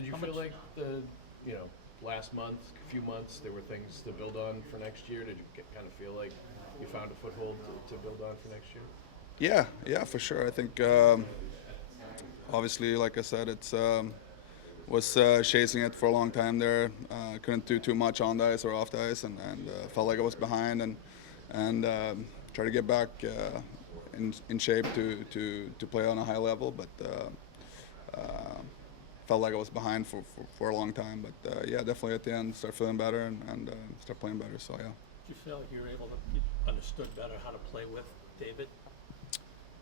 Did you feel like last month, few months, there were things to build on for next year? Did you kind of feel like you found a foothold to build on for next year? Yeah, for sure. I think obviously, like I said, it's was chasing it for a long time there. Couldn't do too much on the ice or off the ice, and felt like I was behind, and try to get back in shape to play on a high level, but. Felt like I was behind for a long time, but yeah, definitely at the end start feeling better and start playing better. So yeah. Did you feel like you were able to you understood better how to play with David?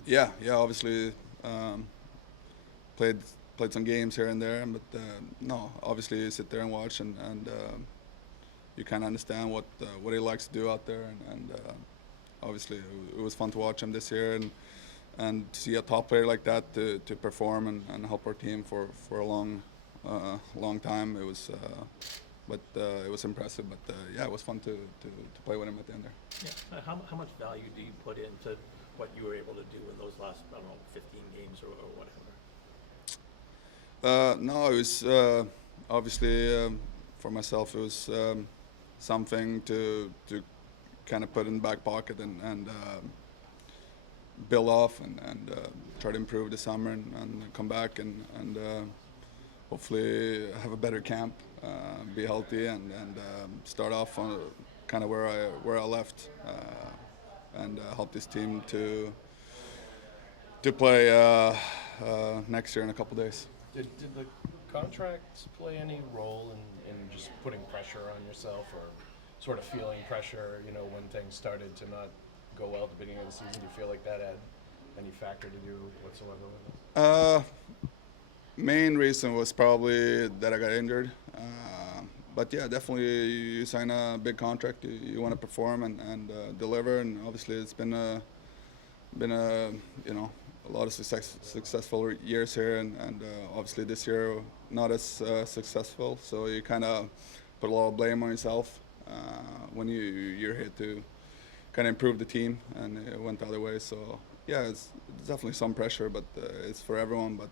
Yeah. Obviously, played some games here and there, but no, obviously you sit there and watch, and you kind of understand what he likes to do out there, and obviously it was fun to watch him this year, and see a top player like that to perform and help our team for a long time. It was, it was impressive. But yeah, it was fun to play with him at the end there. Yeah. How much value do you put into what you were able to do in those last 15 games or whatever? No, it was obviously for myself. It was something to kind of put in the back pocket and build off and try to improve this summer and come back and hopefully have a better camp, be healthy and start off on kind of where I left and help this team to play next year in a couple days. Did the contracts play any role in just putting pressure on yourself, or sort of feeling pressure, when things started to not go well at the beginning of the season? Do you feel like that had any factor to do whatsoever with it? Main reason was probably that I got injured. But yeah, definitely you sign a big contract, you want to perform and deliver, and obviously it's been a lot of successful years here, and obviously this year not as successful. So you kind of put a lot of blame on yourself when you're here to kind of improve the team, and it went the other way. So yeah, it's definitely some pressure, but it's for everyone. But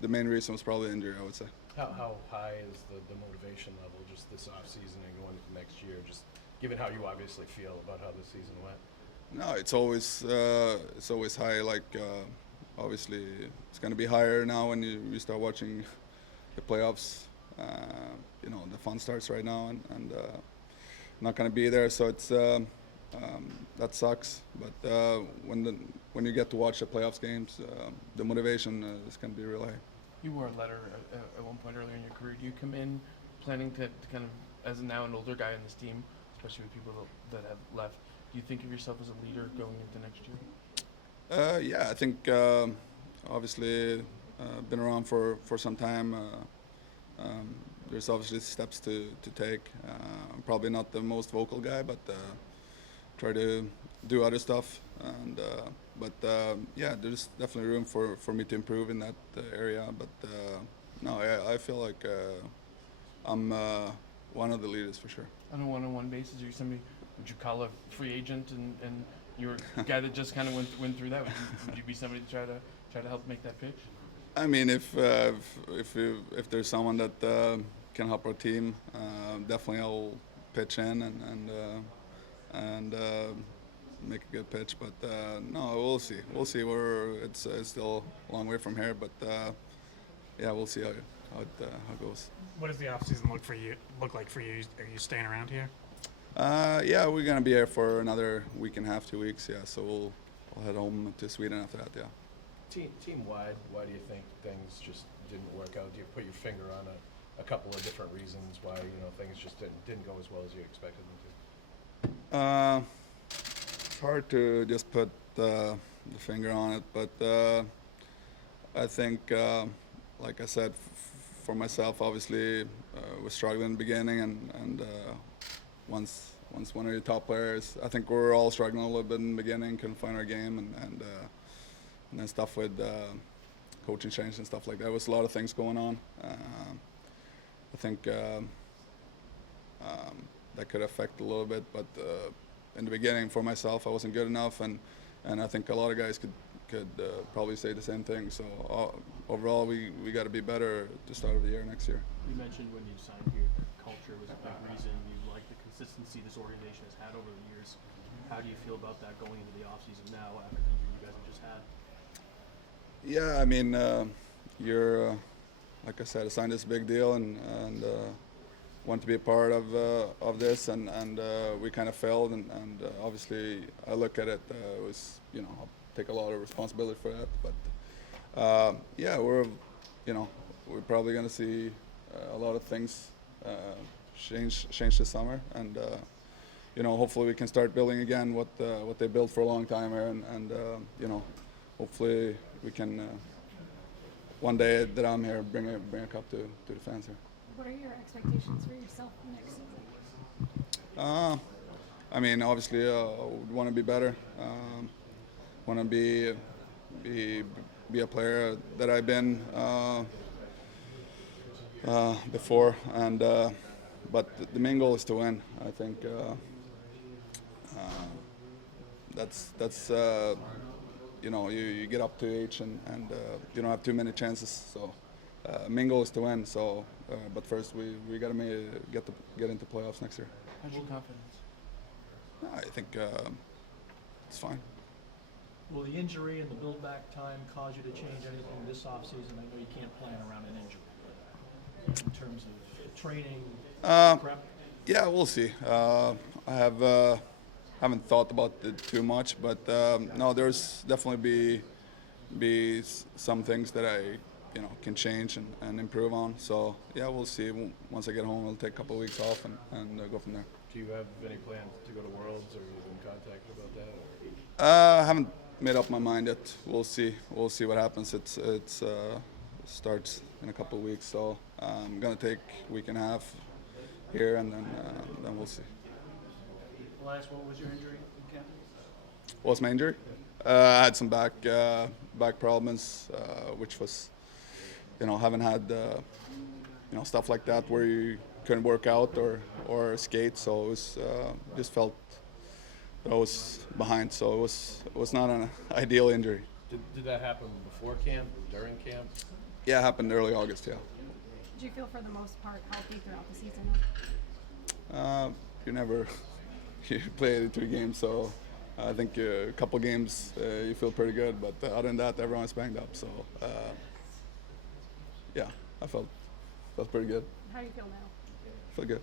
the main reason was probably injury, I would say. How high is the motivation level just this off season and going into next year, just given how you obviously feel about how the season went? No, it's always high. Like obviously, it's going to be higher now when you start watching the playoffs. The fun starts right now, and not going to be there, so it's. That sucks, but when you get to watch the playoffs games, the motivation is going to be real high. You wore a letter at one point earlier in your career. Do you come in planning to kind of, as now an older guy on this team, especially with people that have left, do you think of yourself as a leader going into next year? Yeah, I think obviously been around for some time. There's obviously steps to take. I'm probably not the most vocal guy, but try to do other stuff, and yeah, there's definitely room for me to improve in that area. But no, I feel like I'm one of the leaders for sure. On a one-on-one basis, are you somebody would you call a free agent, and you're a guy that just kind of went through that? Would you be somebody to try to help make that pitch? I mean, if there's someone that can help our team, definitely I'll pitch in and make a good pitch. But no, we'll see. We'll see. It's still a long way from here, but yeah, we'll see how it goes. What does the offseason look like for you? Are you staying around here? Yeah, we're gonna be here for another week and a half, 2 weeks. Yeah, so we'll head home to Sweden after that. Yeah. Team wide, why do you think things just didn't work out? Do you put your finger on a couple of different reasons why things just didn't go as well as you expected them to? It's hard to just put the finger on it, but I think, like I said, for myself, obviously, was struggling in the beginning, and once one of your top players, I think we're all struggling a little bit in the beginning, couldn't find our game, and then stuff with coaching change and stuff like that. There was a lot of things going on. I think that could affect a little bit, but in the beginning for myself I wasn't good enough, and I think a lot of guys could probably say the same thing. So overall, we got to be better at the start of the year next year. You mentioned when you signed here that culture was a big reason. You like the consistency this organization has had over the years. How do you feel about that going into the offseason now after the injury you guys have just had? Yeah, I mean, you're like I said, I signed this big deal and want to be a part of this, and we kind of failed, and obviously I look at it, it was, you know, I'll take a lot of responsibility for that, but yeah, we're probably going to see a lot of things change this summer, and you know, hopefully we can start building again what they built for a long time here, and you know, hopefully we can one day that I'm here bring a cup to the fans here. What are your expectations for yourself next season? I mean, obviously, I would want to be better. Want to be a player that I've been before, and but the main goal is to win. I think that's you know, you get up to age and you don't have too many chances. So main goal is to win. So, but first we got to get into playoffs next year. How's your confidence? I think it's fine. Will the injury and the build back time cause you to change anything this offseason? I know you can't plan around an injury, but in terms of training, prep? Yeah, we'll see. I haven't thought about it too much, but no, there's definitely be some things that I, you know, can change and improve on. So yeah, we'll see. Once I get home, I'll take a couple of weeks off and go from there. Do you have any plans to go to Worlds, or you've been contacted about that? I haven't made up my mind yet. We'll see. We'll see what happens. It's starts in a couple of weeks, so I'm gonna take a week and a half here, and then we'll see. Elias, what was your injury in camp? What's my injury? I had some back problems, which was, you know, haven't had you know, stuff like that where you couldn't work out or skate, so it was just felt that I was behind, so it was not an ideal injury. Did that happen before camp, during camp? Yeah, it happened early August. Yeah. Did you feel for the most part healthy throughout the season? You never you play 83 games, so I think a couple games you feel pretty good, but other than that, everyone's banged up. So yeah, I felt pretty good. How do you feel now? Feel good.